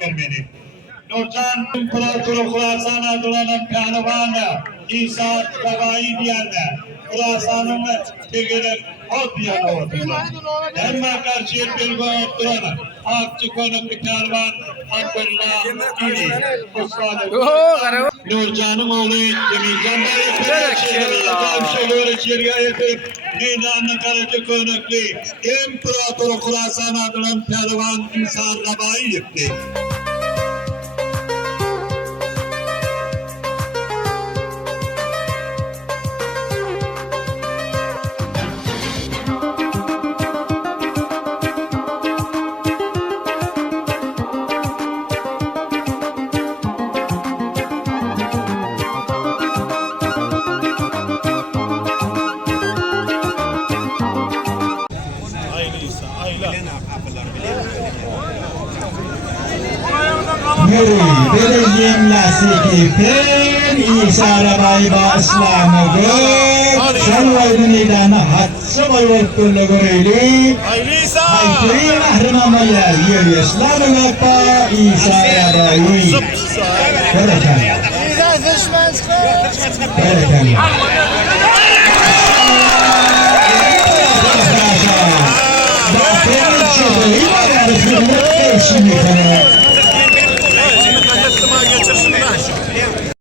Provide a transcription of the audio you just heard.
vermeli. Nurcan Kuraturu Kurasan'a dolanan pehlivanı İsa Gavai diyenler Kurasan'ın tegeler hop yana oturdular. Hemen karşıya bir gün oturana Akçı konuk bir pehlivan Abdullah İli Osmanlı Nurcan'ın oğlu Cemilcan Bey'e şeriyeti meydanına karşı konuklu İmparator Kurasan'a dolanan pehlivan İsa Gavai gitti. Belediye'nin lasiki pen İsa'ra bayba İslam'ı gör. Sen vaydın idana hatsı bayvot kurlu göreyli. Haykırı mahrimamaya yer İslam'ı gappa İsa'ra bayı. Bırakın. Bırakın. Bakın çıkıyor. İmarı şimdi